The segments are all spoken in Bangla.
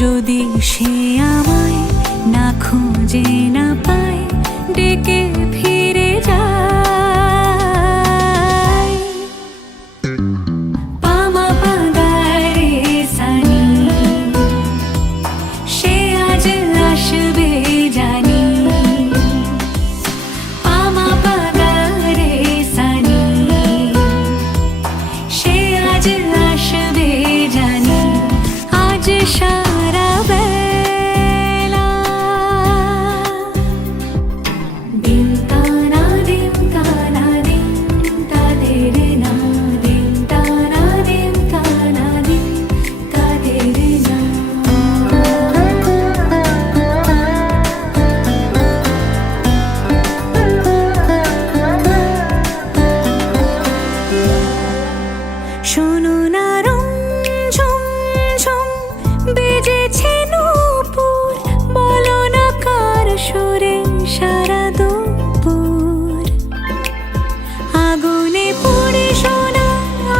যদি সে আমায় না খুঁজে না পায়, ডেকে ফিরে যায়। পামা পাগারে সানি, সে আজ আসবে জানি। পামা পাগারে সানি, সে আজ আসবে জানি। আজ সারা বেলা দিন তানা দিন তানা দিন তাদের না, দিন তানা দিন তানা দিন তাদের না। শোনো না রঞ্ঝম ঝম বেজেছে নূপুর, বলো না কার সুরে সারা দুপুর। আগুনে পুড়ে সোনা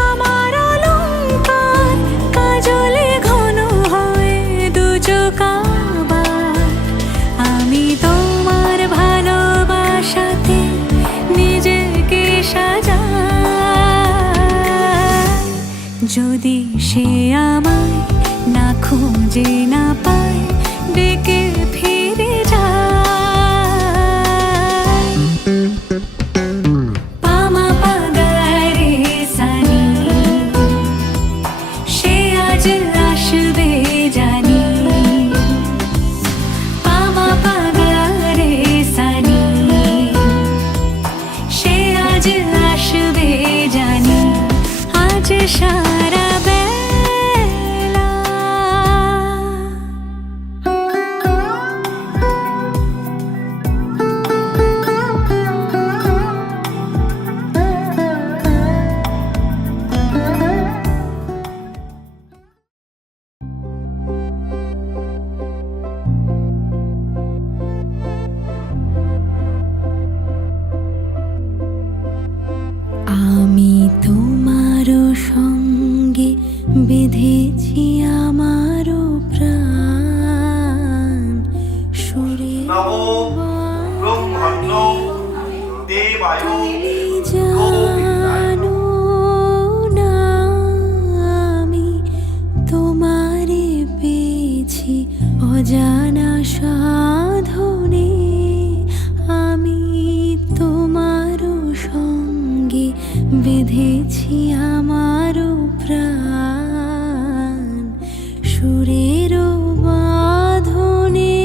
আমার অলংকার, কাজলে ঘন হয় দু চোখ আবার। আমি তোমার ভালোবাসাতে নিজেকে সাজাই। যদি সে আমায় না খুঁজে না পায়, ডেকে ফিরে যায়। পামা পাগারে সানি, সে আজ আসবে জানি। পামা পাগারে সানি, সে আজ আসবে জানি। আজ সারা বেলা আমি তোমারও সঙ্গে বেঁধেছি আমারও প্রাণ। সুরে নমো ব্রহ্মণ্যো দেবায় জানো না আমি তোমারে পেয়েছি অজানা সাধনে। আমি তোমারও সঙ্গে বেঁধেছি আমারও প্রাণ, সুরেরও বাঁধনে।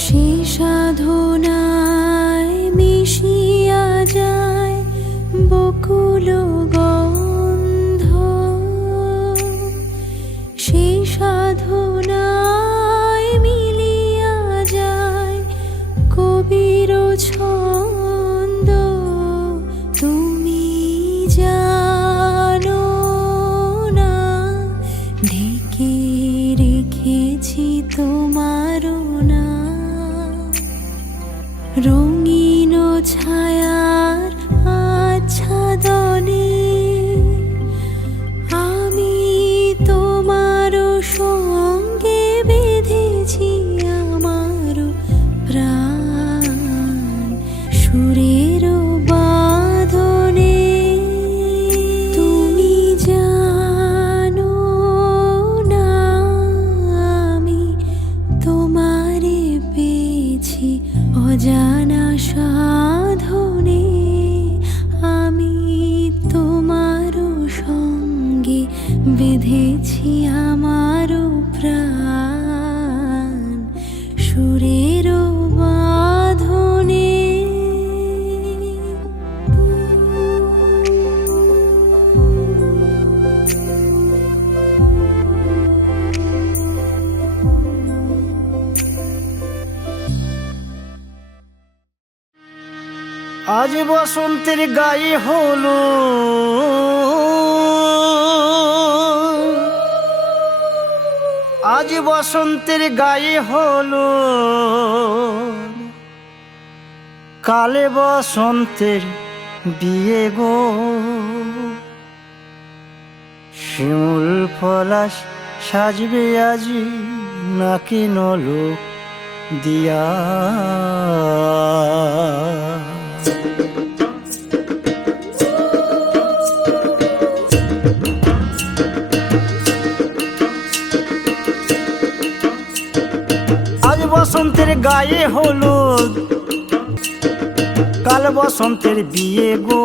সে সাধনায় মিশিয়া যায় বকুল গন্ধ। সে সাধনায় মিলিয়া যায় কবির ছন্দ। তুমি জানো না ঢেকে রেখেছি তোমারও নাম। রঙিন ছায়ার আচ্ছাদনে আমি তোমার সঙ্গে বেঁধেছি আমার প্রাণ সুরের বাঁধনে। তুমি জানো না আমি তোমারে পেয়েছি অজানা সাধনে। আমি তোমারও সঙ্গে বেঁধেছি আমারও প্রাণ সুরের বাঁধনে। আজ বসন্তের গায়ে হলো আজ বসন্তের গায়ে হলো কালে বসন্তের বিয়ে গো। শিমুল পলাশ সাজবে আজি নাকি নলোক দিয়া। আজ বসন্তের গায়ে হলুদ কাল বসন্তের বিয়ে গো।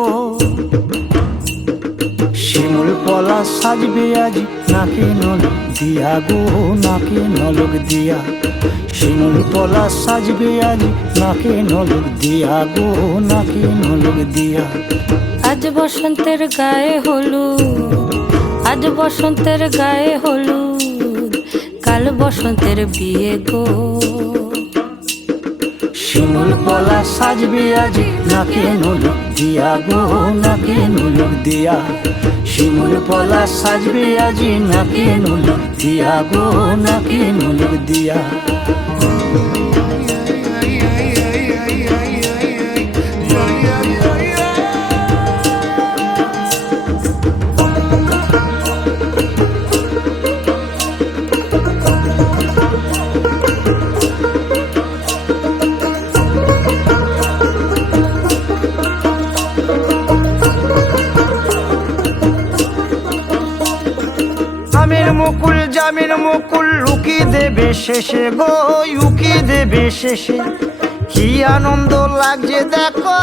শিমুল পলাশ সাজবে আজ নাকে নলক দিয়া গো, নাকে নলক দিয়া। শিমুল পলাশ সাজবে আজ নাকে নলক দিয়া গো, নাকে নলক দিয়া। আজ বসন্তের গায়ে হলুদ আজ বসন্তের গায়ে হলুদ কাল বসন্তের বিয়ে গো। শিমুল পলাশ সাজবে আজ নাকে নলক দিয়া গো, নাকে নলক দিয়া। শিমুল পলাশ সাজবে আজ নাকে নলক দিয়া গো, নাকে নলক দিয়া। আমের মুকুল জামের মুকুল লুকি দেবে শেষে গো, উকি দেবে শেষে। কি আনন্দ লাগছে দেখো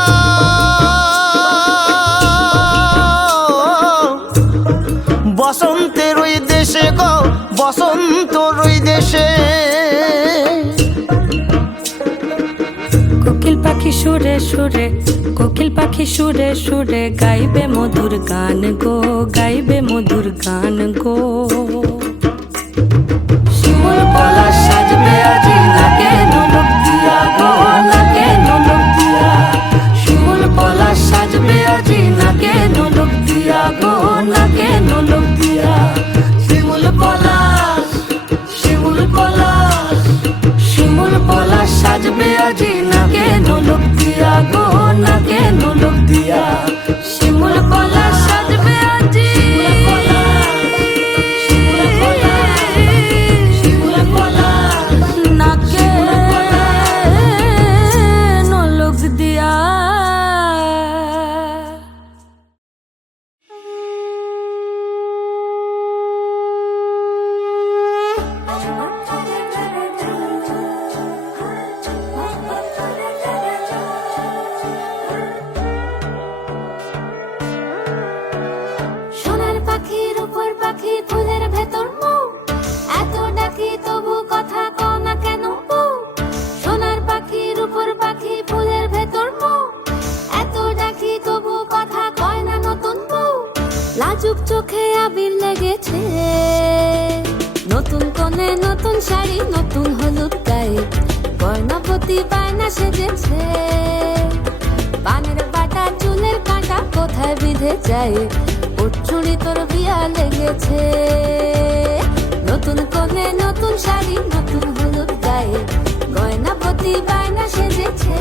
বসন্তের ওই দেশে গো, বসন্তর ওই দেশে। কোকিল পাখি সুরে সুরে কোকিল পাখি সুরে সুরে গাইবে মধুর গান গো, গাইবে মধুর গান গো। শিমুল পলাশ সাজবে আজি নাকে নলক দিয়া গো, নাকে নলক দিয়া। শিমুল পলাশ সাজবে আজি নাকে নলক দিয়া গো, নাকে নলক দিয়া। শিমুল পলাশ শিমুল পলাশ শিমুল পলাশ সাজবে আজি নাকে নলক দিয়া গো, নাকে নলক দিয়া। শিমুল পলাশ সাজবে আজি শিমুল পলাশ নাকে নলক দিয়া। সোনার পাখির উপর পাখি ফুলের ভেতর মুখ, এত ডাকি তবু কথা কও না কেন বউ। সোনার পাখির উপর পাখি ফুলের ভেতর মুখ, এত ডাকি তবু কথা কয় না নতুন বউ। লাজুক চোখে আবির লেগেছে, নতুন কোণে নতুন শাড়ি নতুন হলুদ গায়ে, গয়নাপতি বায়না সেজেছে। পানের বাটা চুলের কাঁটা কোথায় বিঁধে যায়, ওর চুড়ি তোর বিয়া লেগেছে। নতুন কোণে নতুন শাড়ি নতুন হলুদ গায়ে, গয়নাপতি বায়না সেজেছে।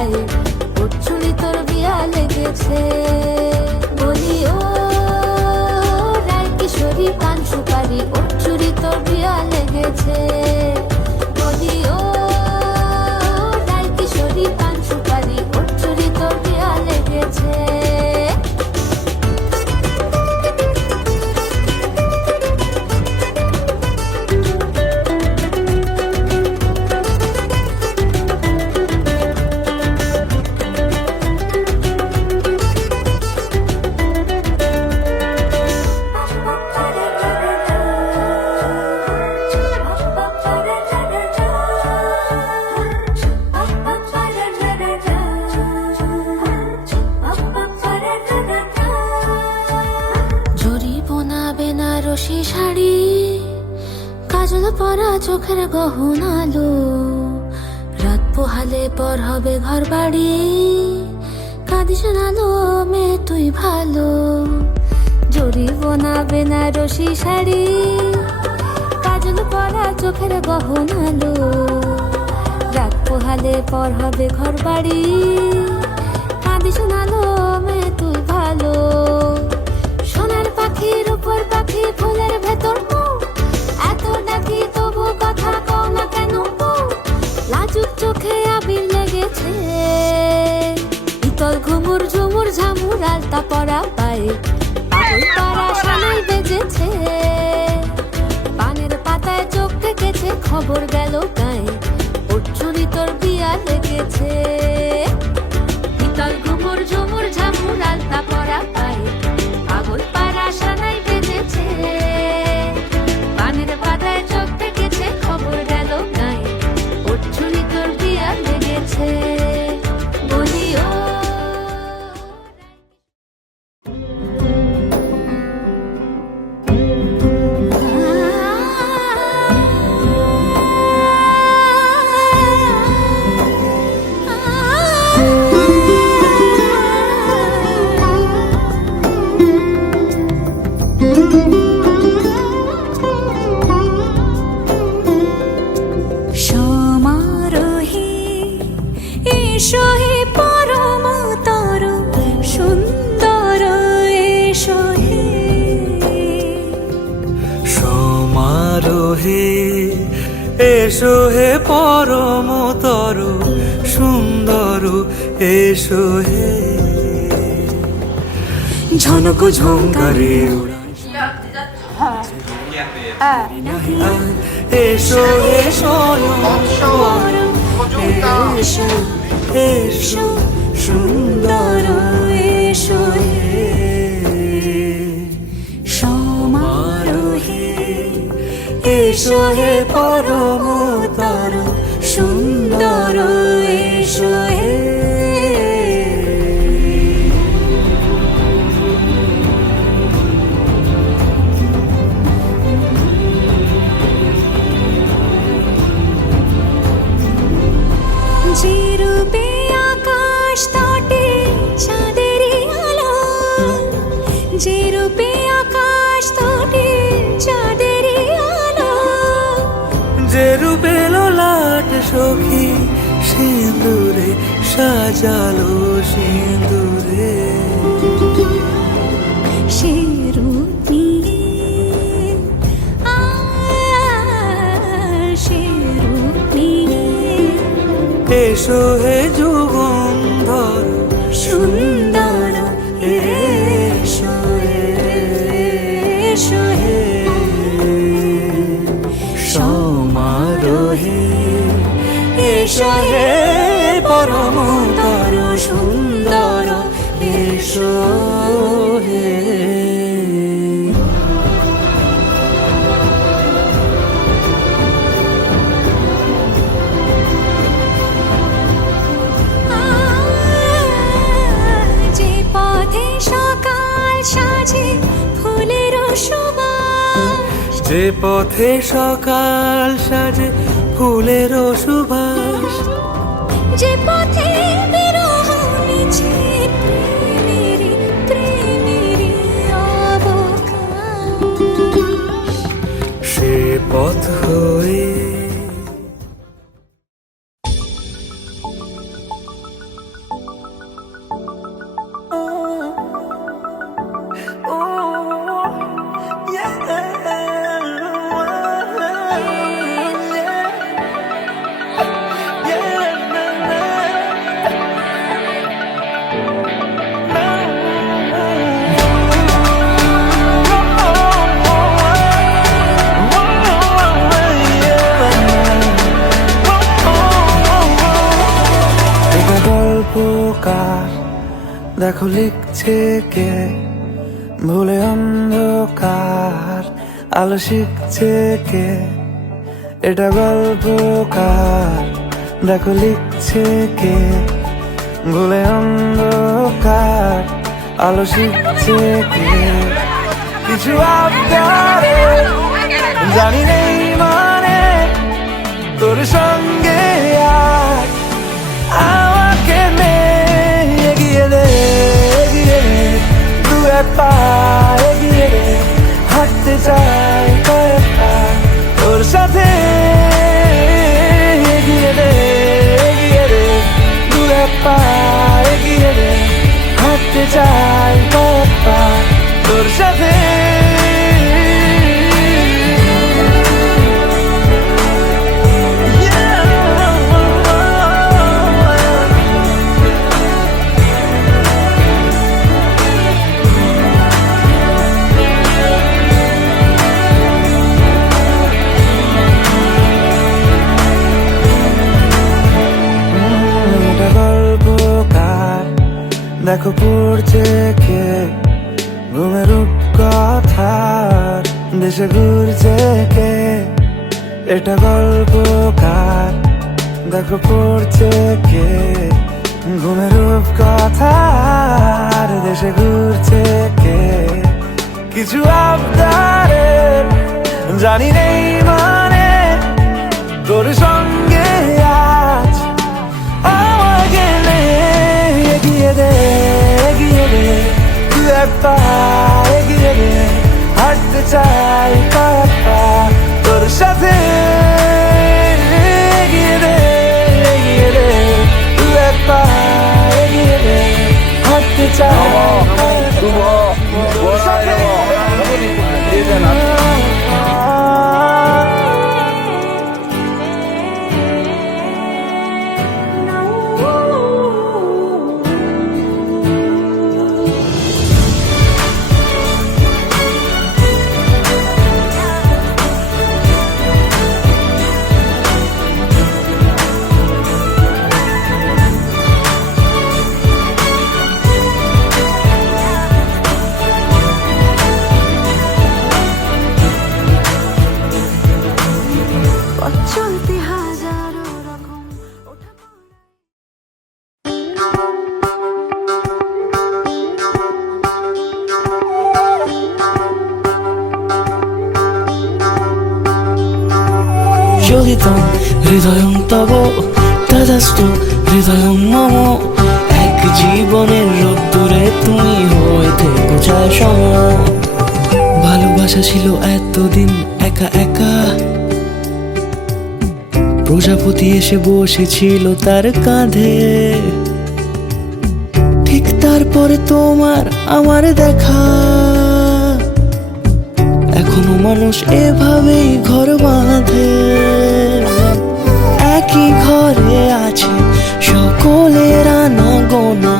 পায়ে ওর চুরি তোর বিয়া লেগেছে। বলি ও রায় কিশোরী পান সুপারি ওর চুরি তোর বিয়া লেগেছে। বলি ও রায় কিশোরী পান সুপারি ওর চুরি তোর বিয়া লেগেছে। বেনারসি শাড়ি কাজল পরা চোখের গহনালো রাত পোহালে পর হবে ঘর বাড়ি কাঁদিস নালো মেয়ে তুই ভালো। জরি বোনা বেনারসি শাড়ি কাজল পরা চোখের গহনালো রাত পোহালে পর হবে ঘর বাড়ি কাঁদিস নালো মেয়ে তুই ভালো। সোনার পাখির উপর পাখি ফুলের ভেতর মৌ এত ডাকি তবু কথা কও না কেন বউ। লাজুক চোখে আবির লেগেছে ইতল ঘুমুর ঝুমুর ঝামুর আলতা পরা পায়ে পাগল পাড়া সানাই বেজেছে। পানের পাতায় চোখ থেকেছে খবর গেল গায়ে ওর চুরি তোর বিয়া লেগেছে। ইতল ঘুমুর ঝুমুর ঝামুর আলতা পরা পায়ে পাগল পাড়া সানাই বেজেছে। পানের পাতায় চোখ থেকেছে খবর গেল গায়ে ওর চুরি তোর বিয়া লেগেছে। বলি ও সমারোহে এসো হে পরম তর সুন্দর এসো হে। সমারোহে এসো হে পরমতর সুন্দর এসো হে। ঝনক ঝঙ্কারে এসো এসো এসো এসো সুন্দর এসো হে। সমারোহে এসো হে পরমতর সুন্দর এসো হে। যে রূপে আকাশ তটে চাঁদেরই আলো যে রূপে আকাশ তটে চাঁদেরই আলো যে রূপে লোলাট সখী সিঁদুরে সাজালো সিঁদুরে। সে রূপ নিয়ে সে রূপ নিয়ে এসো হে যুগন্ধর সুন্দর এসো এসো হে। সমারোহে এসো হে পরমতর সুন্দর এসো হে। যে পথে সকাল সাজে ফুলের সুবাস যে পথে সকাল সাজে ফুলের সুবাস যে পথে বিরহ মিছে প্রেমেরই প্রেমেরই অবকাশ সে পথ হয়ে অন্ধকার, দেখো লিখছে কে, ভুলে অন্ধকার, আলো শিখছে কে, এটা গল্পকার, দেখো লিখছে কে, ভুলে অন্ধকার, আলো শিখছে কে। কিছু আবদারে জানি নেই মানে, তোর সঙ্গে আর আমাকে নে, এগিয়ে দে দু এক পা, এগিয়ে দে, হাঁটতে চাই কয়েক পা তোর সাথে, এগিয়ে দে দু এক পা, এগিয়ে দে, হাঁটতে চাই কয়েক পা তোর সাথে। দেখো পড়ছে কে, ঘুমের রূপকথার দেশে ঘুরছে কে, এটা গল্পকার, দেখো পড়ছে কে, ঘুমের রূপকথার দেশে ঘুরছে কে। কিছু আবদারে জানি নেই মানে, তোর সঙ্গে আজ আমাকে নে, এগিয়ে দে দু এক পা, এগিয়ে দে, হাঁটতে চাই কয়েক পা তোর সাথে, এগিয়ে দে দু এক পা, এগিয়ে দে, হাঁটতে চাই তোর সাথে। চলতে হাজারো রকম ওঠা যোগিতং হৃদয়ং তব তদাস্তু হৃদয়ং মম, এক জীবনের রোদ্দুরে তুমি হয়ে থেকো চায় সম। ভালোবাসা ছিল এতদিন একা একা, প্রজাপতি এসে বসেছিল তার কাঁধে, ঠিক তারপরে তোমার আমার দেখা। এখনো মানুষ এভাবেই ঘর বাঁধে, একই ঘরে আছে সকলের আনা গোনা,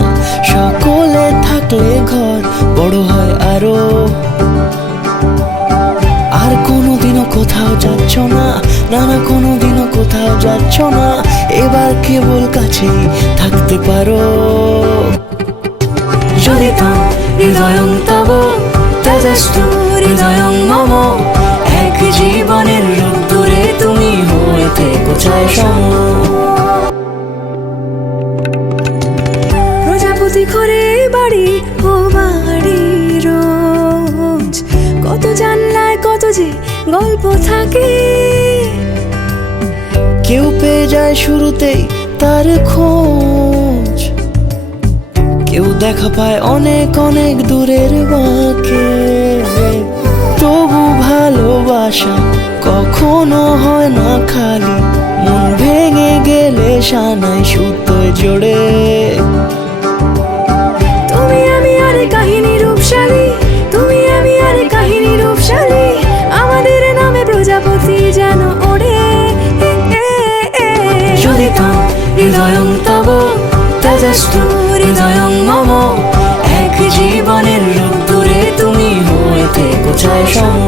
সকলে থাকলে ঘর বড় হয় আরো। আর কোনোদিনও কোথাও যাচ্ছ না, না না কোনোদিনও কোথাও যাচ্ছ না, এবার কেবল কাছেই থাকতে পারো। যদি তো হৃদয়ং তব তদস্তু হৃদয়ং মম, এক জীবনের রোদ্দুরে তুমি হয়ে থেকো চায় সম। প্রজাপতি ঘরে বাড়ি ও বাড়ি রোজ, কত জানলায় কত যে গল্প থাকে, কেউ পেয়ে যায় শুরুতেই তার খোঁজ, কেউ দেখা পায় অনেক অনেক দূরের বাঁকে। তবু ভালোবাসা কখনো হয় না খালি, মন ভেঙে গেলে সানাই সুতোয় জোড়ে। তুমি আমি আর কাহিনী রূপশালী, তুমি আমি আর কাহিনী রূপশালী, আমাদের নামে প্রজাপতি যেন ওড়ে। যদি তো হৃদয়ং তব তদস্তু হৃদয়ং মম, এক জীবনের রোদ্দুরে তুমি হয়ে থেকো চায় সম।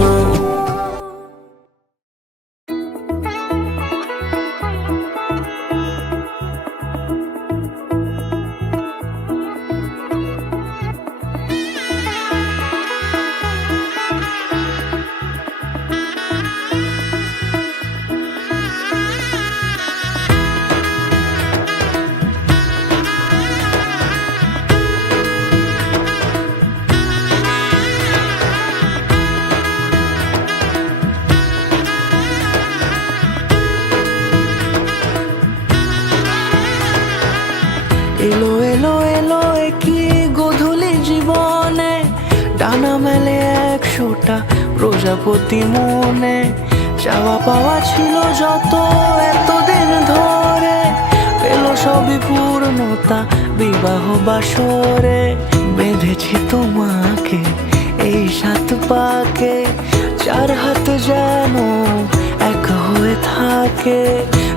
প্রজাপতি মনে চাওয়া পাওয়া ছিল যত এতদিন ধরে, পেল সবই পূর্ণতা বিবাহ বাসরে। বেঁধেছি তোমাকে এই 7 পাকে, 4 হাত যেন এক হয়ে থাকে।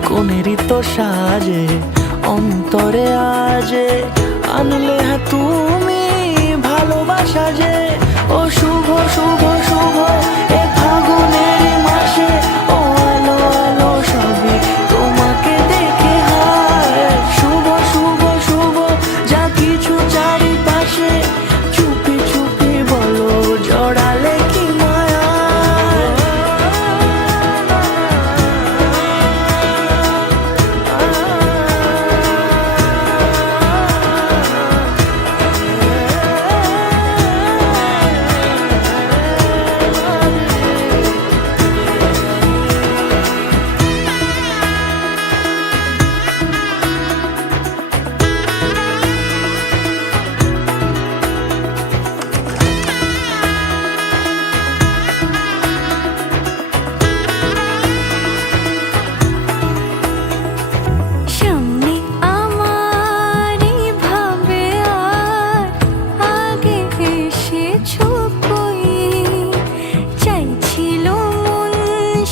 কোনেরই তো সাজে অন্তরে আজে, আনলে হ্যাঁ তুমি ভালোবাসা যে। ও শুভ শুভ শুভ এ ফাগুনের মাসে, ও আলো আলো সবই তোমাকে দেখে হয়। শুভ শুভ শুভ যা কিছু চারিপাশে, চুপি চুপি বলো জড়ালে কি মায়া। সামনে আমার ভাবে আর আগে এসেছো কই, চাইছিল মন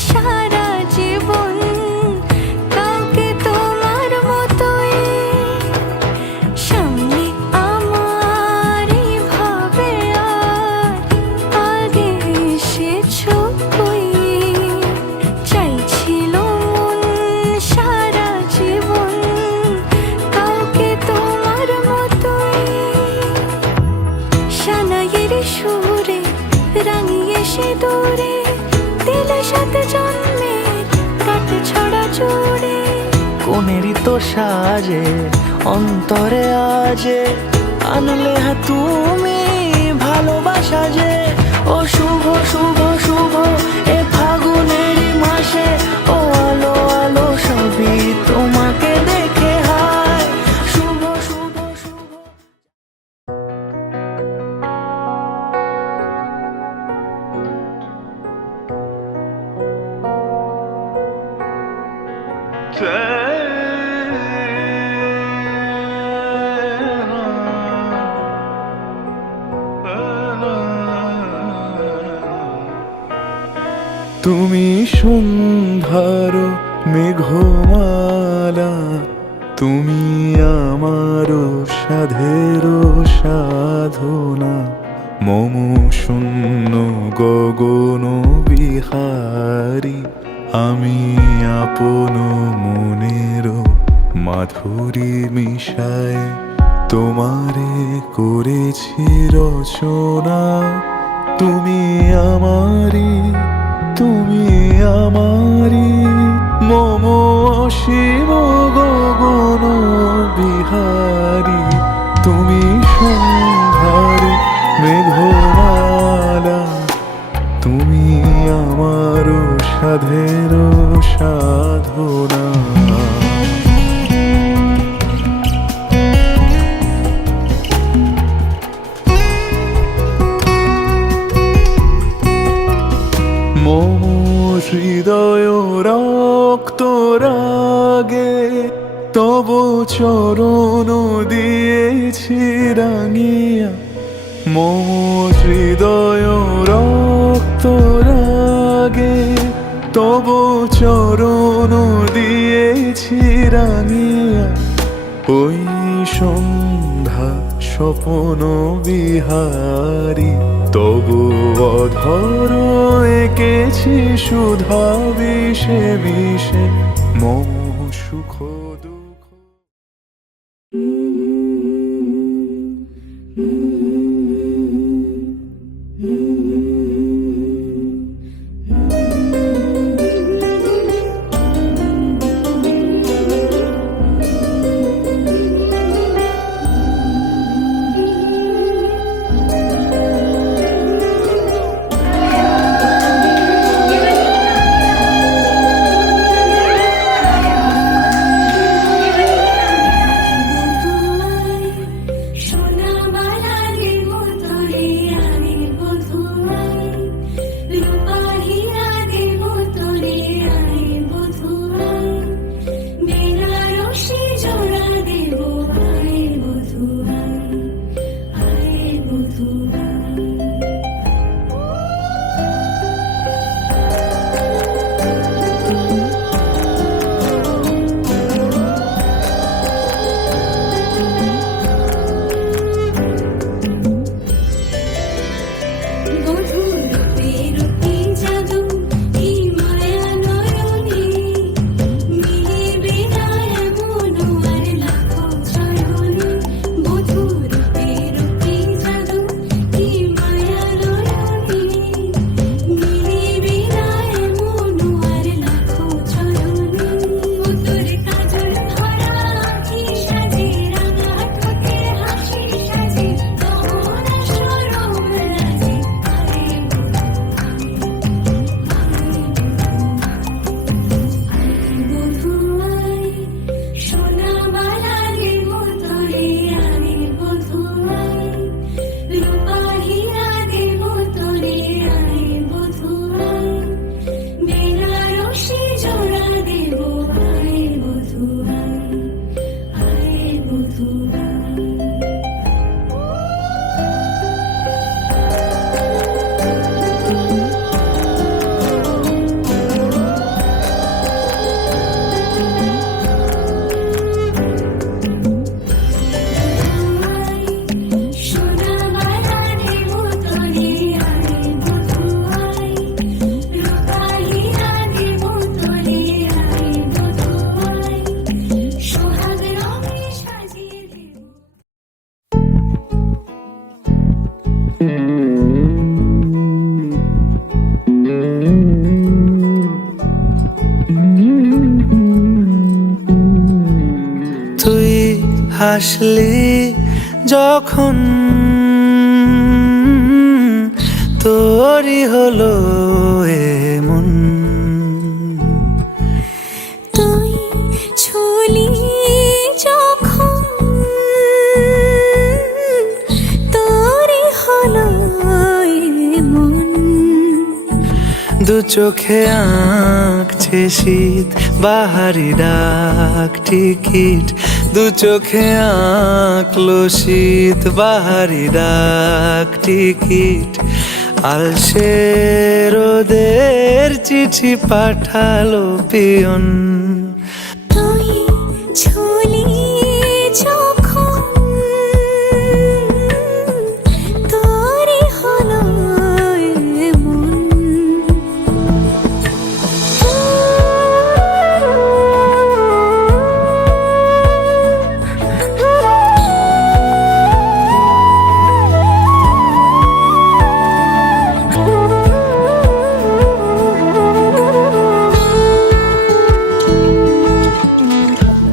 সারা জীবন কাউকে তোমার মতোই। সামনে আমার ভাবে আর আগে এসেছো কই, চাইছিল মন সারা জীবন কাউকে তোমার মতোই। সানাইয়ের সুরে রাঙিয়ে সে দূরে, দিলে 7 জন্মের কাট ছড়া জুড়ে। কোনেরই তো সাজে অন্তরে আজে, আনলে হ্যাঁ তুমি ভালোবাসা যে। ও শুভ শুভ শুভ এ ফাগুনের মাসে, ও আলো আলো সবই তোমাকে দেখে হয়। শুভ শুভ শুভ। তুমি সন্ধ্যার মেঘমালা, তুমি আমার সাধের সাধনা। মম শূন্য গগন বিহারী, আমি আপন মনের মাধুরী মিশায় তোমারে করেছি রচনা। তুমি আমারি, তুমি আমারি, মম অসীম গগন বিহারী। তুমি সন্ধ্যার মেঘমালা, তুমি আমার সাধের সাধনা। মম হৃদয় রক্ত রাগে, তব চরণ দিয়েছি রাঙিয়া। মম হৃদয় রক্ত রাগে, তব চরণ দিয়েছি রাঙিয়া। ওই সন্ধ্যা স্বপন বিহারী, তবু অধর এঁকেছি সুধা বিষে বিষে মম সুখ দুঃখ। তুই হাসলি যখন তোরই হলো এমন, তুই ছুলি যখন তোরই হলো মন। দু চোখে আঁকছে শীত বাহারি ডাক টিকিট, দু চোখে আঁকলো শীত বাহারি ডাক টিকিট, আলসে রোদের চিঠি পাঠালো পিয়ন। তুই ছুলি যখন তোরই হলো মন।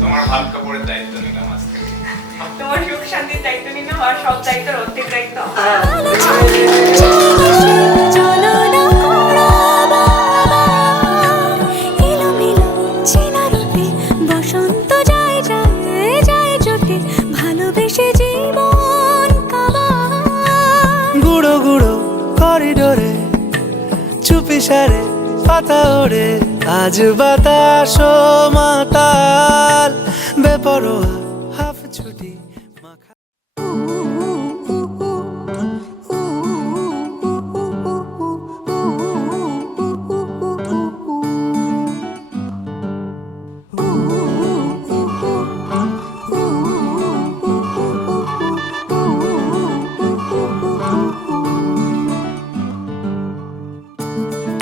তোমার ভাত কাপড়ের দায়িত্ব নিলাম আজ থেকে। তোমার সুখ শান্তির দায়িত্ব নিলাম, আর সব দায়িত্বের অর্ধেক দায়িত্ব আমার। চলো না ঘোরাবা, এলোমেলো চেনা রূপে বসন্ত যায় যায় যায় জোটে, ভালোবেসে জীবন কাবা। গুঁড়ো গুঁড়ো করিডোরে চুপি সারে পাতা ওড়ে, আজ বাতাস মাতাল বেপরোয়া হাফ ছুটি মাখা।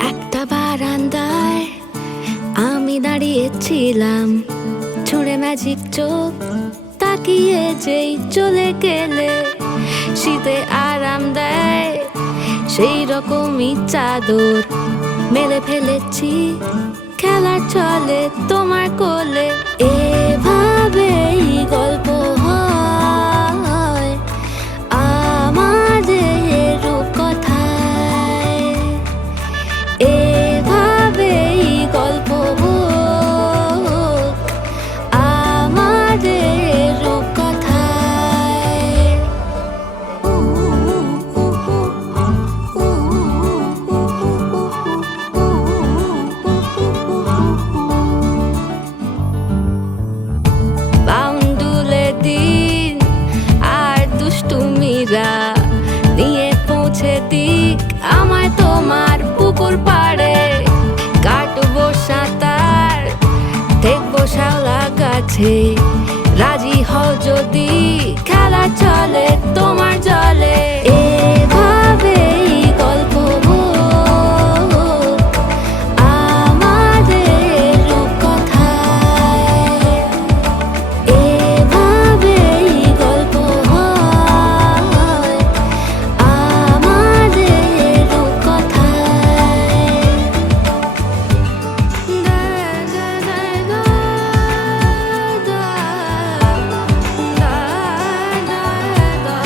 একটা বারান্দায় আমি দাঁড়িয়েছিলাম, ছুঁড়ে ম্যাজিক চোখ তাকিয়ে যেই চলে গেলে, শীতে আরাম দেয় সেই রকমই চাদর মেলে ফেলেছি, খেলার চলে তোমার কোলে। এভাবেই গল্প হয় আমাদের রূপকথায়, এভাবেই গল্প হোক আমাদের রূপকথায়। বাউন্ডুলে দিন আর দুষ্টুমিরা নিয়ে পৌঁছে দিক আমায় তোমার পুকুর পাড়ে, কাটবো সাঁতার দেখবো শাওলা গাছে, রাজি হও যদি খেলা চলে তোমার জলে। এভাবেই গল্প হোক আমাদের রূপকথায়, এভাবেই গল্প হয় আমাদের রূপকথায়। দা দা দা দা দা দা দা দা।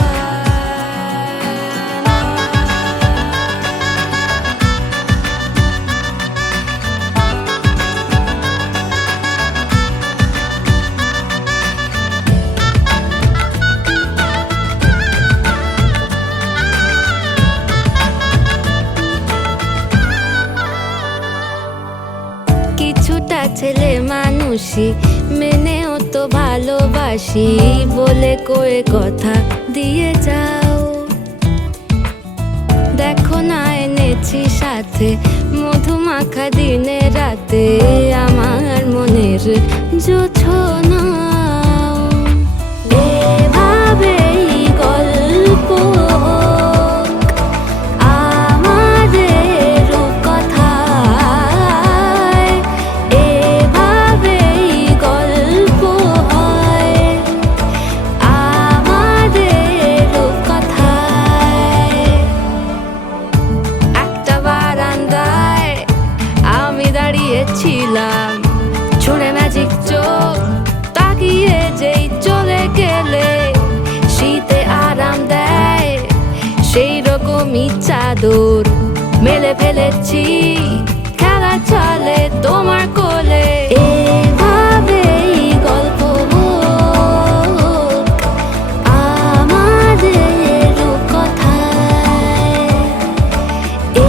কিছুটা ছেলে মানুষই মেনেও তো ভালোবাসি, বলে কয়ে কথা দিয়ে যাও। দেখো না এনেছি সাথে মধুমাখা দিনে রাতে আমার মনের জোছনাও। এভাবেই গল্প হোক আমাদের রূপকথায়, এভাবেই গল্প হয় আমাদের রূপকথায়। একটা বারান্দায় আমি দাঁড়িয়েছিলাম, ভাবলাম ছুঁড়ে ম্যাজিক চোখ তাকিয়ে যেই চলে গেলে শীতে আরাম দেয় সেই রকমই চাদর মেলে ফেলেছি খেলা চলে তোমার কোলে এভাবেই গল্প হোক আমাদের রূপকথায়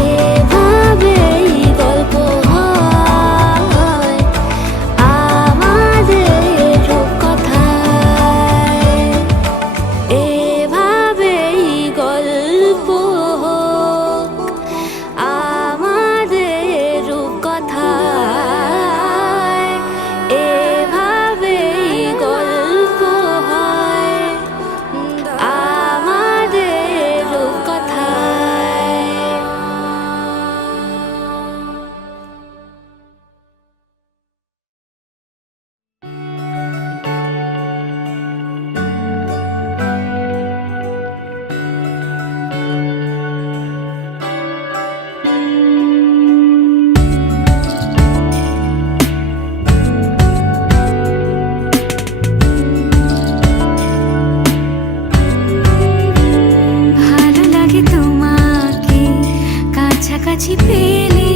এভাবেই গল্প হয় আমাদের রূপকথায় এভাবেই গল্প হোক আমাদের রূপকথায় এভাবেই গল্প হয় আমাদের রূপকথায়। ভালো লাগে তোমাকে কাছাকাছি পেলে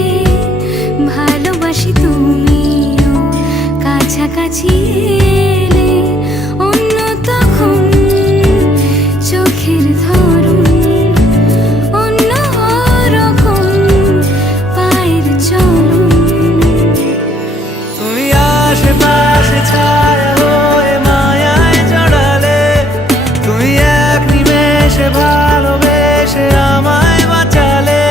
ভালোবাসি তুমিও কাছাকাছি এলে অন্য তখন চোখের ধরন অন্য রকম পায়ের চরণ তুমি আশেপাশে ছায়া হয়ে মায়ায় জড়ালে তুমি এক নিমেষে ভালোবেসে আমায় বাঁচালে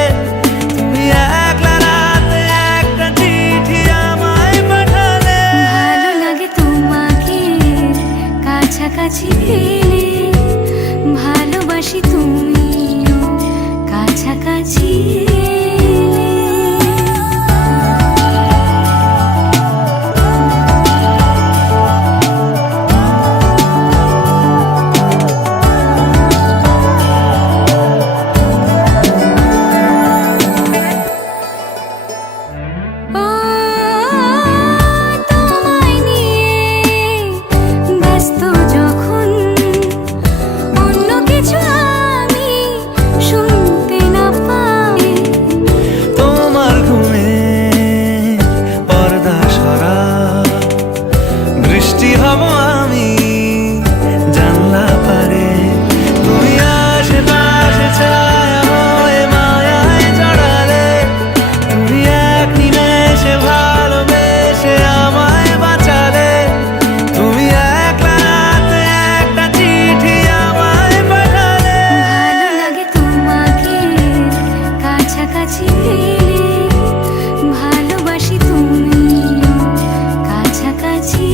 তুমি একলা রাতে একটা চিঠি আমায় পাঠালে ভালো লাগে তোমাকে কাছাকাছি পেলে ভালোবাসি তুমিও কাছাকাছি এলে। ও তোমায় নিয়ে ব্যস্ত যখন অন্য কিছু আমি শুনতে না পাই তোমার ঘুমে পর্দা সরা বৃষ্টি হব আমি জানলা পারে তুমি আশেপাশে ছায়া হয়ে মায়ায় জড়ালে তুমি এক নিমেষে ভালোবেসে আমায় বাঁচালে তুমি একলা রাতে একটা চিঠি আমায় পাঠালে ভালো লাগে তোমাকে কাছাকাছি পেলে ভালোবাসি তুমিও কাছাকাছি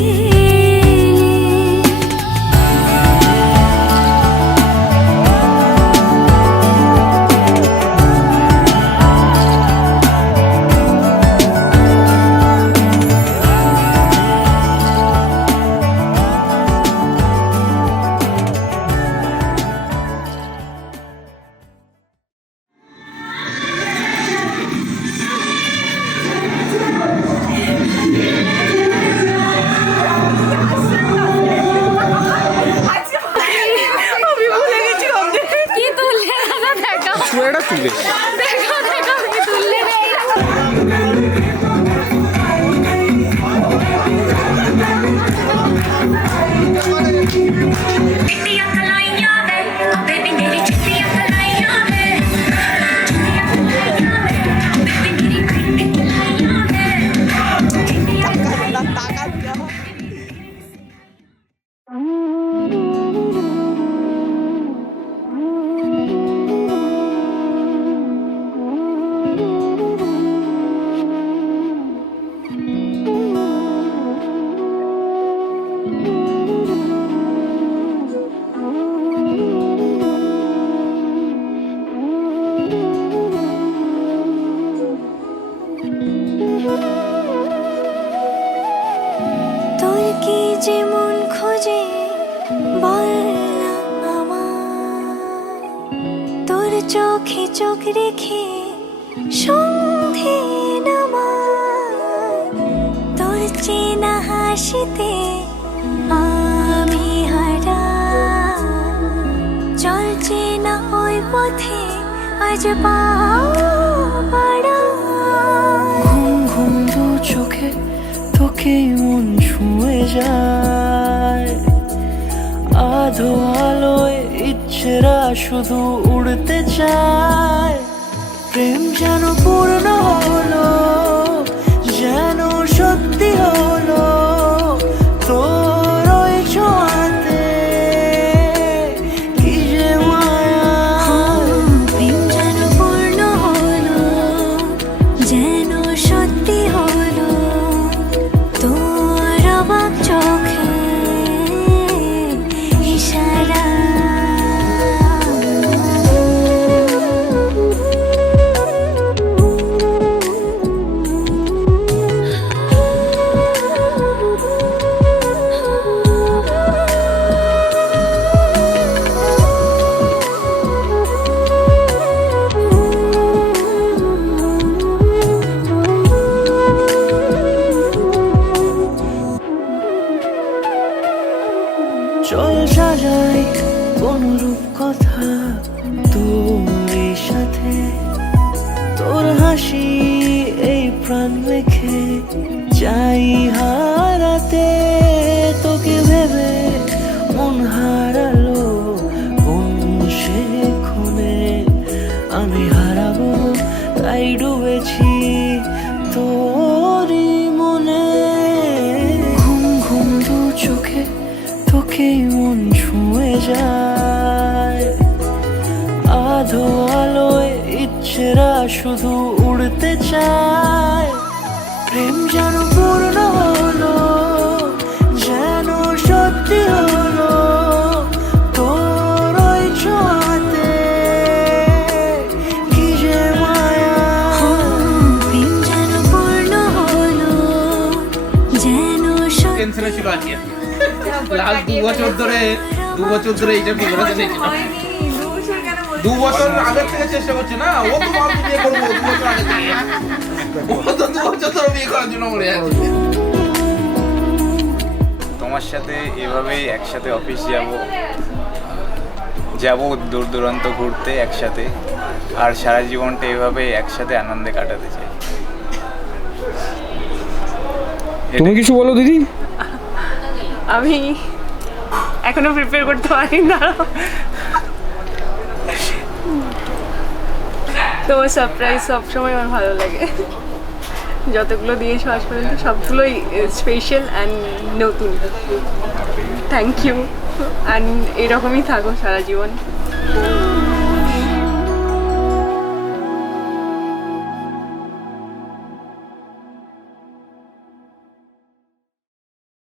আমি ভুলে গেছি কি তুললে না দেখা চুয়াটা তুলে দেখা দেখা কি তুললে তোর কি যেমন খোঁজে বল না আমার তোর চোখে চোখ রেখে সন্ধে নামায় চেনা হাসিতে আমি হারা, চলছে না ওই পথে আজ পাড়া। ঘুম ঘুম দু চোখে তোকে মন ছুঁয়ে যায়, আধো আলোয় ইচ্ছেরা শুধু উড়তে চায়। প্রেম যেন পূর্ণ হলো, যেন সত্যি হলো তোর ওই ছোঁয়াতে, কি যে মায়া। প্রেম যেন পূর্ণ হলো, যেন সত্যি হলো তোর অবাক চোখে ইশারা। চল সাজাই কোন রূপ কথা তোর সাথে, তোর হাসি এই প্রাণ রেখে চাই হারাতে। তোকে ভেবে মন হারালো কোন সে খুনে, আমি হারাবো তাই ডুবেছি তোরই মনে। ঘুম ঘুম দু চোখে তোকে মন ছুঁয়ে যায়, আধো আলোয় ইচ্ছেরা শুধু উড়তে চায়। প্রেম যেন পূর্ণ হলো, যেন সত্যি হলো তোর ওই ছোঁয়াতে, কি যে মায়া। প্রেম যেন পূর্ণ হলো, যেন সত্যি টেনশনে ছিল আজকে লাস্ট 2 বছর ধরে এইটা প্রিপারেশন নিয়েছিল। হয়নি, 2 বছর কেন বলছিস? 2 বছর আগে থেকে চেষ্টা করছে না, ও তো ভাবছে বিয়ে করবো 2 বছর আগে থেকে। ও তো 2 বছর ধরে বিয়ে করার জন্য মরে যাচ্ছে। তোমার সাথে এভাবেই একসাথে অফিস যাব দূর দূরান্ত ঘুরতে একসাথে, আর সারা জীবনটা এভাবেই একসাথে আনন্দে কাটাতে চাই। তুমি কিছু বলো দিদি। আমি এখনো প্রিপেয়ার করতে পারি না। তোমার সারপ্রাইজ সবসময় আমার ভালো লাগে, যতগুলো দিয়েছো আজ পর্যন্ত সবগুলোই স্পেশাল অ্যান্ড নতুন। থ্যাংক ইউ, অ্যান্ড এরকমই থাকো সারা জীবন।